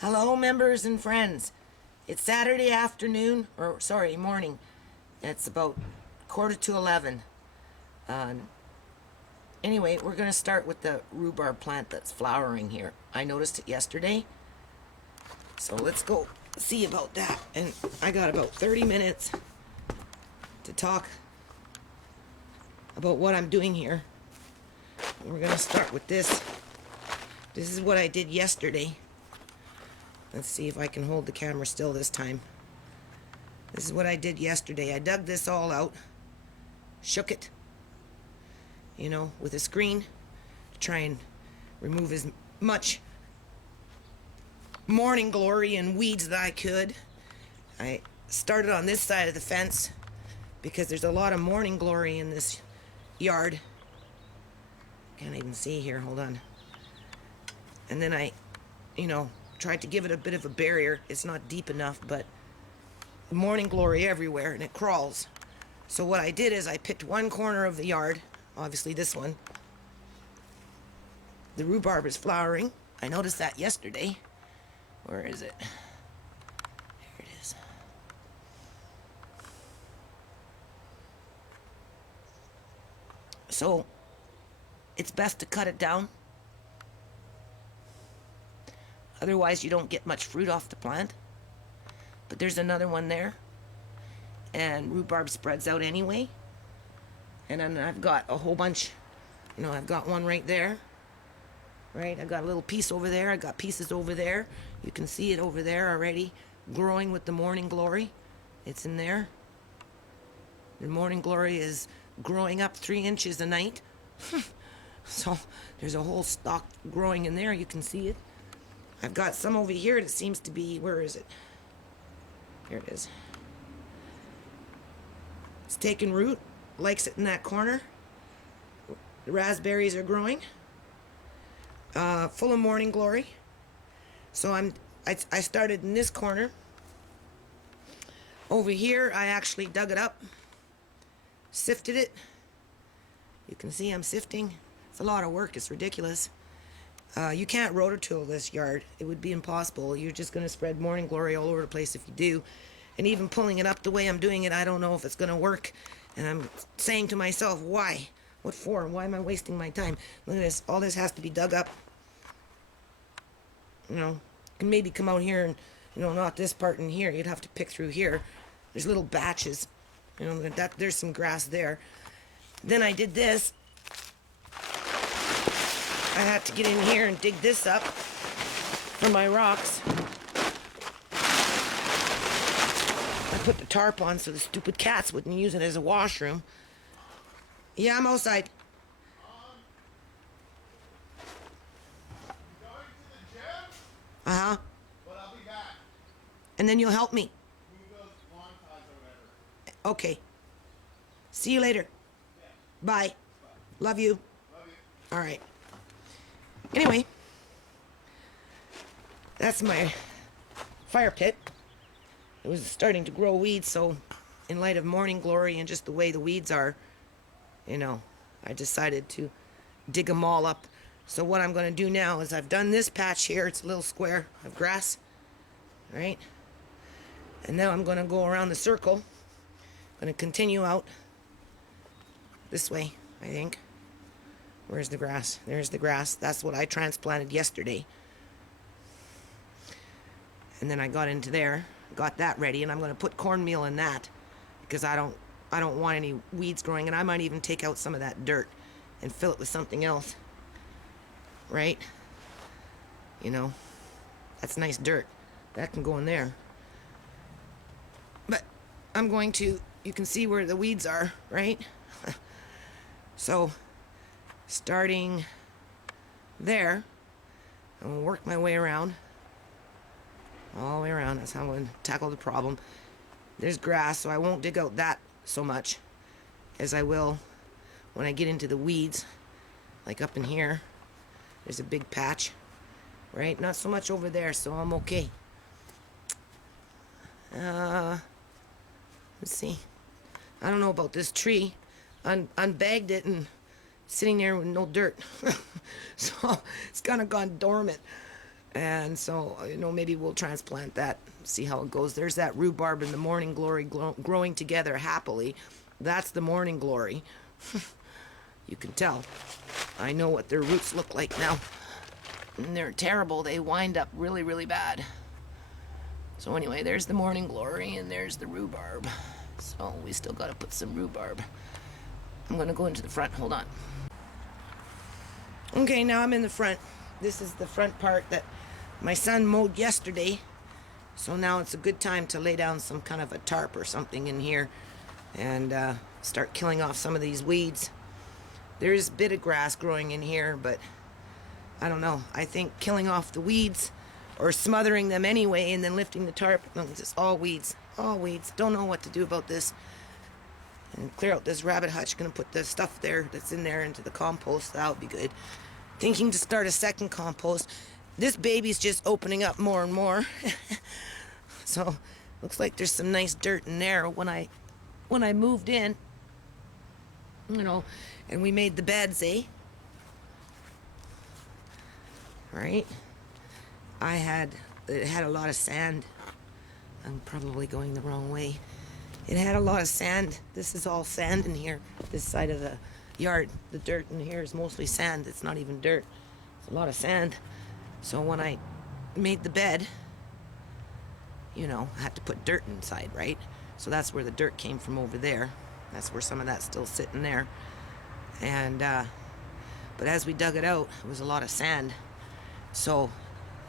Hello, members and friends. It's Saturday afternoon, or sorry, morning. It's about 10:45. Anyway, we're going to start with the rhubarb plant that's flowering here. I noticed it yesterday, so let's go see about that. And I got about 30 minutes to talk about what I'm doing here. And we're going to start with this. This is what I did yesterday. Let's see if I can hold the camera still this time. This is what I did yesterday. I dug this all out, shook it, with a screen to try and remove as much morning glory and weeds that I could. I started on this side of the fence because there's a lot of morning glory in this yard. Can't even see here, hold on. And then I, tried to give it a bit of a barrier. It's not deep enough, but morning glory everywhere, and it crawls. So what I did is I picked one corner of the yard, obviously this one. The rhubarb is flowering. I noticed that yesterday. Where is it? Here it is. So it's best to cut it down. Otherwise, you don't get much fruit off the plant. But there's another one there. And rhubarb spreads out anyway. And then I've got a whole bunch. I've got one right there. Right? I got a little piece over there. I got pieces over there. You can see it over there already. Growing with the morning glory. It's in there. The morning glory is growing up 3 inches a night. So there's a whole stalk growing in there. You can see it. I've got some over here that seems to be, where is it? Here it is. It's taking root, likes it in that corner. The raspberries are growing, full of morning glory. So I started in this corner. Over here, I actually dug it up, sifted it. You can see I'm sifting. It's a lot of work, it's ridiculous. You can't rototill this yard. It would be impossible. You're just going to spread morning glory all over the place if you do. And even pulling it up the way I'm doing it, I don't know if it's going to work. And I'm saying to myself, why? What for? Why am I wasting my time? Look at this. All this has to be dug up. You can maybe come out here and, not this part in here. You'd have to pick through here. There's little batches. There's some grass there. Then I did this. I had to get in here and dig this up for my rocks. I put the tarp on so the stupid cats wouldn't use it as a washroom. Yeah, I'm outside. Going to the gym? Uh-huh. But I'll be back. And then you'll help me. Move those lawn ties or whatever. Okay. See you later. Yeah. Bye. Bye. Love you. Love you. All right. Anyway, that's my fire pit. It was starting to grow weeds, so in light of morning glory and just the way the weeds are, I decided to dig them all up. So what I'm going to do now is I've done this patch here. It's a little square of grass, right? And now I'm going to go around the circle. I'm going to continue out this way, I think. Where's the grass? There's the grass. That's what I transplanted yesterday. And then I got into there, got that ready, and I'm going to put cornmeal in that because I don't want any weeds growing, and I might even take out some of that dirt and fill it with something else. Right? That's nice dirt. That can go in there. But I'm going to, you can see where the weeds are, right? So starting there, I'm going to work my way around. All the way around. That's how I'm going to tackle the problem. There's grass, so I won't dig out that so much as I will when I get into the weeds. Like up in here, there's a big patch, right? Not so much over there, so I'm okay. Let's see. I don't know about this tree. Unbagged it and sitting there with no dirt. So it's kind of gone dormant. And so, maybe we'll transplant that, see how it goes. There's that rhubarb and the morning glory growing together happily. That's the morning glory. You can tell. I know what their roots look like now. And they're terrible. They wind up really, really bad. So anyway, there's the morning glory and there's the rhubarb. So we still got to put some rhubarb. I'm going to go into the front. Hold on. Okay, now I'm in the front. This is the front part that my son mowed yesterday. So now it's a good time to lay down some kind of a tarp or something in here and start killing off some of these weeds. There's a bit of grass growing in here, but I don't know. I think killing off the weeds or smothering them anyway and then lifting the tarp, no, it's just all weeds. All weeds. Don't know what to do about this. And clear out this rabbit hutch. Gonna put the stuff there that's in there into the compost. That would be good. Thinking to start a second compost. This baby's just opening up more and more. So looks like there's some nice dirt in there. When I moved in, and we made the beds, right? It had a lot of sand. I'm probably going the wrong way. It had a lot of sand. This is all sand in here, this side of the yard. The dirt in here is mostly sand. It's not even dirt. It's a lot of sand. So when I made the bed, I had to put dirt inside, right? So that's where the dirt came from over there. That's where some of that's still sitting there. And, but as we dug it out, it was a lot of sand. So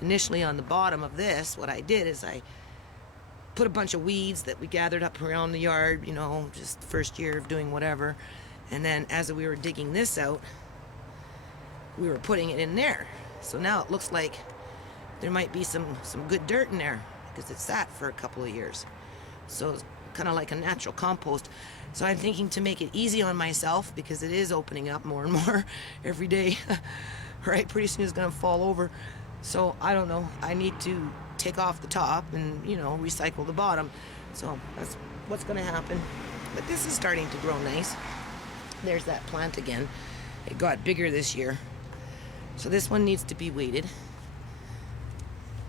initially on the bottom of this, what I did is I put a bunch of weeds that we gathered up around the yard, just the first year of doing whatever. And then as we were digging this out, we were putting it in there. So now it looks like there might be some good dirt in there because it sat for a couple of years. So it's kind of like a natural compost. So I'm thinking to make it easy on myself because it is opening up more and more every day. Right? Pretty soon it's going to fall over. So I don't know. I need to take off the top and, recycle the bottom. So that's what's going to happen. But this is starting to grow nice. There's that plant again. It got bigger this year. So this one needs to be weeded.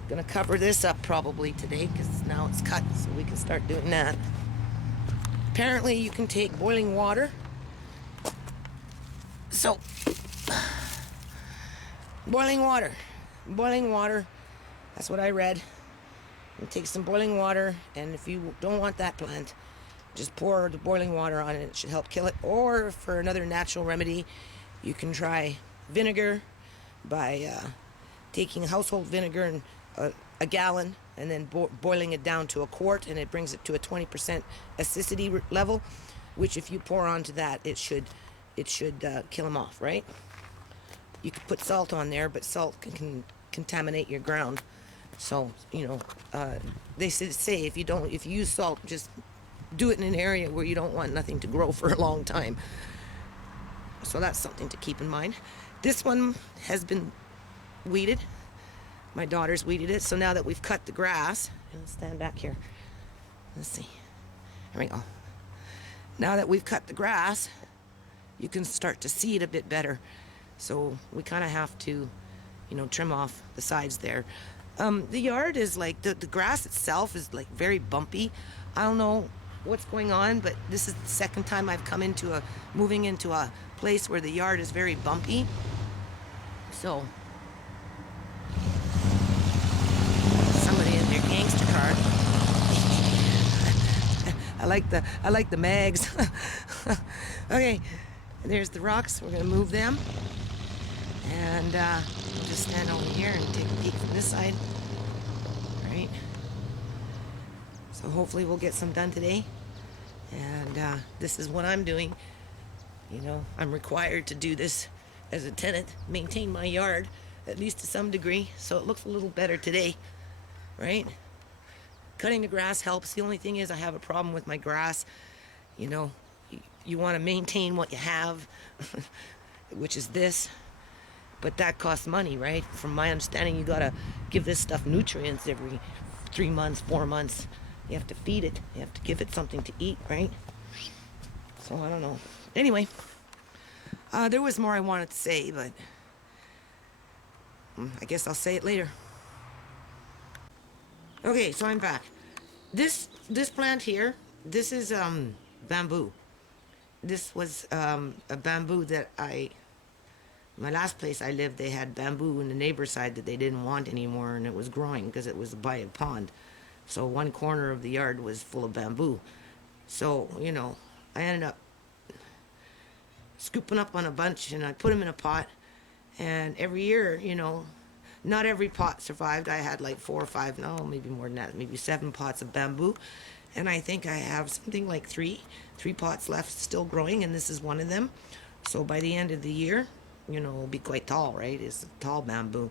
Gonna cover this up probably today because now it's cut, so we can start doing that. Apparently you can take boiling water. So, boiling water, that's what I read. You take some boiling water, and if you don't want that plant, just pour the boiling water on it. It should help kill it. Or for another natural remedy, you can try vinegar by taking household vinegar and a gallon and then boiling it down to a quart, and it brings it to a 20% acidity level, which if you pour onto that, it should kill them off, right? You could put salt on there, but salt can contaminate your ground. So they say if you use salt, just do it in an area where you don't want nothing to grow for a long time. So that's something to keep in mind. This one has been weeded. My daughter's weeded it. So now that we've cut the grass, let's stand back here. Let's see. There we go. Now that we've cut the grass, you can start to see it a bit better. So we kind of have to, trim off the sides there. The yard is like, the grass itself is like very bumpy. I don't know what's going on, but this is the second time I've come moving into a place where the yard is very bumpy. So somebody in their gangster car. I like the mags. Okay, there's the rocks. We're gonna move them, and we'll just stand over here and take a peek from this side. All right. So hopefully we'll get some done today. And this is what I'm doing. I'm required to do this as a tenant, maintain my yard, at least to some degree, so it looks a little better today, right? Cutting the grass helps. The only thing is I have a problem with my grass. You want to maintain what you have, which is this, but that costs money, right? From my understanding, you gotta give this stuff nutrients every 3 months, 4 months. You have to feed it. You have to give it something to eat, right? So I don't know. Anyway, there was more I wanted to say, but I guess I'll say it later. Okay, so I'm back. This plant here, this is bamboo. This was a bamboo that my last place I lived, they had bamboo in the neighbor's side that they didn't want anymore, and it was growing because it was by a pond. So one corner of the yard was full of bamboo. So, I ended up scooping up on a bunch and I put them in a pot. And every year, not every pot survived. I had like 4 or 5, no, maybe more than that, maybe 7 pots of bamboo. And I think I have something like three pots left still growing, and this is one of them. So by the end of the year, it'll be quite tall, right? It's a tall bamboo.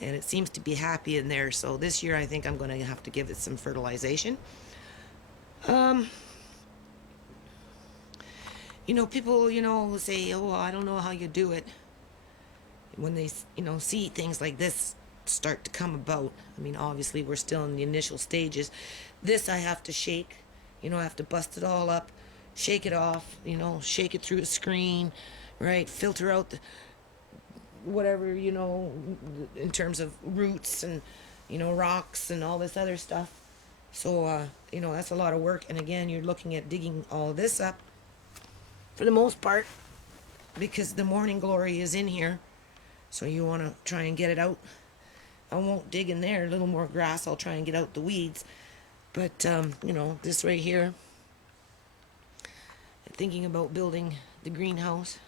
And it seems to be happy in there. So this year I think I'm going to have to give it some fertilization. People, say, oh, I don't know how you do it. When they, see things like this start to come about. I mean, obviously we're still in the initial stages. This I have to shake. I have to bust it all up, shake it off, shake it through the screen, right? Filter out the, whatever, in terms of roots and, rocks and all this other stuff. So, that's a lot of work. And again, you're looking at digging all this up for the most part because the morning glory is in here. So you want to try and get it out. I won't dig in there. A little more grass. I'll try and get out the weeds. But, this right here, thinking about building the greenhouse,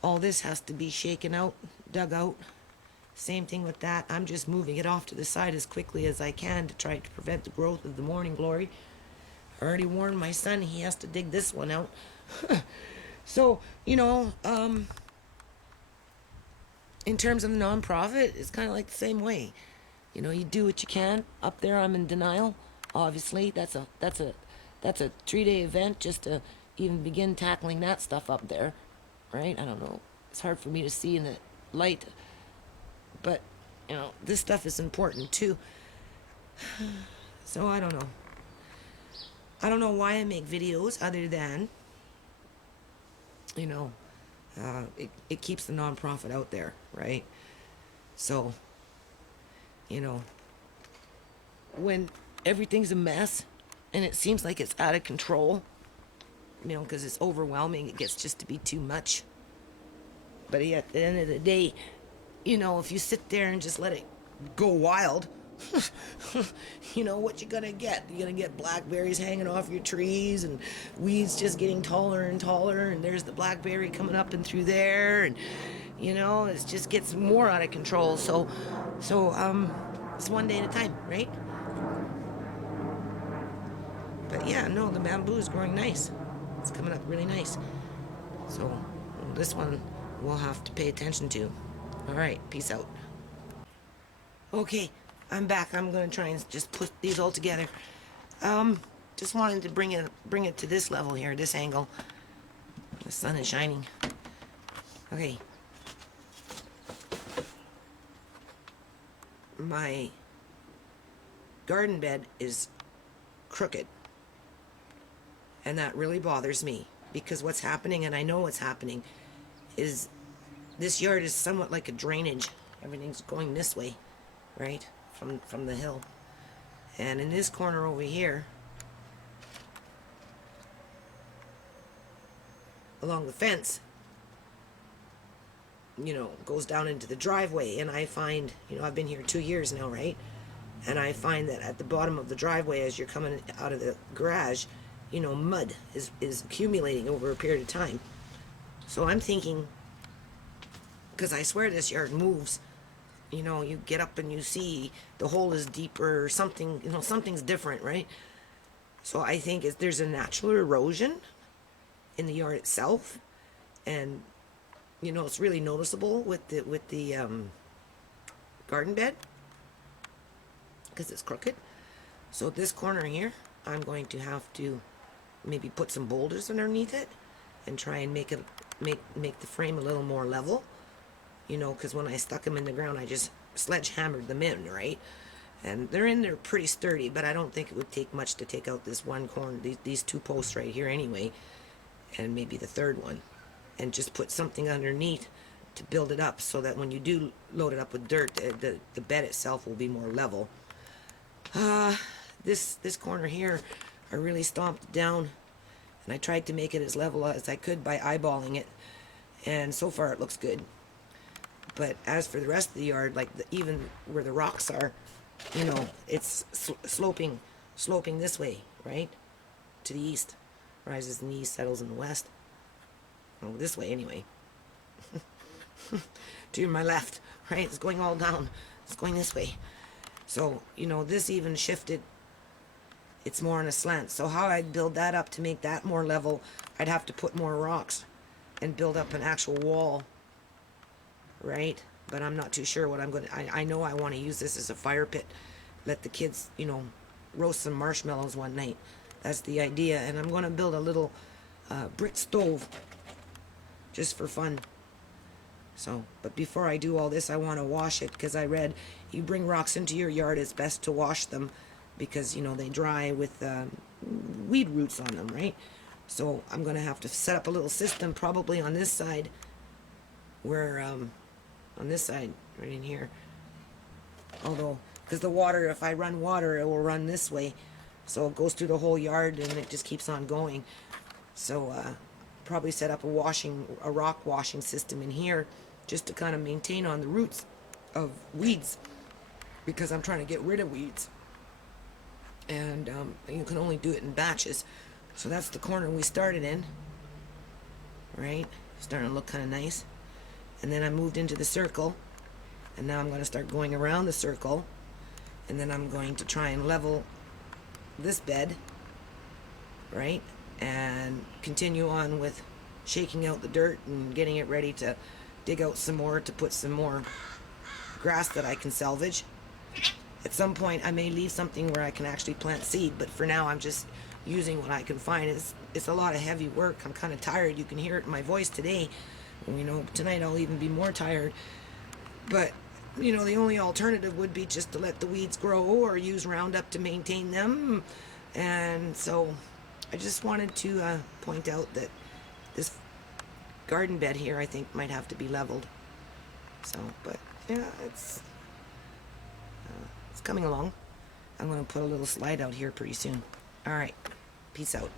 all this has to be shaken out, dug out. Same thing with that. I'm just moving it off to the side as quickly as I can to try to prevent the growth of the morning glory. I already warned my son he has to dig this one out. So, in terms of the nonprofit, it's kind of like the same way. You do what you can. Up there, I'm in denial. Obviously, that's a 3-day event just to even begin tackling that stuff up there, right? I don't know. It's hard for me to see in the light, but this stuff is important too. So I don't know. I don't know why I make videos other than, it keeps the nonprofit out there, right? So, when everything's a mess and it seems like it's out of control, because it's overwhelming, it gets just to be too much. But at the end of the day, if you sit there and just let it go wild, what you're gonna get? You're gonna get blackberries hanging off your trees and weeds just getting taller and taller, and there's the blackberry coming up and through there, and it just gets more out of control. So it's one day at a time, right? But yeah, no, the bamboo is growing nice. It's coming up really nice. So this one we'll have to pay attention to. All right, peace out. Okay, I'm back. I'm gonna try and just put these all together. Just wanted to bring it to this level here, this angle. The sun is shining. Okay. My garden bed is crooked. And that really bothers me because what's happening, and I know what's happening, is this yard is somewhat like a drainage. Everything's going this way, right? From the hill. And in this corner over here, along the fence, goes down into the driveway. And I find, I've been here 2 years now, right? And I find that at the bottom of the driveway, as you're coming out of the garage, mud is accumulating over a period of time. So I'm thinking, because I swear this yard moves, you get up and you see the hole is deeper or something, something's different, right? So I think there's a natural erosion in the yard itself, and it's really noticeable with the garden bed because it's crooked. So this corner here, I'm going to have to maybe put some boulders underneath it and try and make the frame a little more level, because when I stuck them in the ground, I just sledgehammered them in, right? And they're in there pretty sturdy, but I don't think it would take much to take out this one corner, these 2 posts right here anyway, and maybe the third one, and just put something underneath to build it up so that when you do load it up with dirt, the bed itself will be more level. This corner here, I really stomped it down, and I tried to make it as level as I could by eyeballing it, and so far it looks good. But as for the rest of the yard, like even where the rocks are, you know, it's sloping this way, right, to the east. Rises in the east, settles in the west. Oh, this way anyway. To my left, right? It's going all down. It's going this way. So, you know, this even shifted. It's more on a slant. So how I'd build that up to make that more level, I'd have to put more rocks and build up an actual wall, right? But I'm not too sure what I'm going to... I know I want to use this as a fire pit. Let the kids, you know, roast some marshmallows one night. That's the idea. And I'm going to build a little brick stove just for fun. So, but before I do all this, I want to wash it, because I read you bring rocks into your yard, it's best to wash them because, you know, they dry with weed roots on them, right? So I'm going to have to set up a little system probably on this side where, on this side, right in here. Although, because the water, if I run water, it will run this way. So it goes through the whole yard and it just keeps on going. So, probably set up a rock washing system in here just to kind of maintain on the roots of weeds, because I'm trying to get rid of weeds, and you can only do it in batches. So that's the corner we started in, right? Starting to look kind of nice. And then I moved into the circle, and now I'm going to start going around the circle, and then I'm going to try and level this bed, right, and continue on with shaking out the dirt and getting it ready to dig out some more to put some more grass that I can salvage. At some point I may leave something where I can actually plant seed, but for now I'm just using what I can find. It's a lot of heavy work. I'm kind of tired. You can hear it in my voice today. You know, tonight I'll even be more tired. But, you know, the only alternative would be just to let the weeds grow or use Roundup to maintain them. And so I just wanted to point out that this garden bed here, I think, might have to be leveled. So, but yeah, it's coming along. I'm going to put a little slide out here pretty soon. All right, peace out.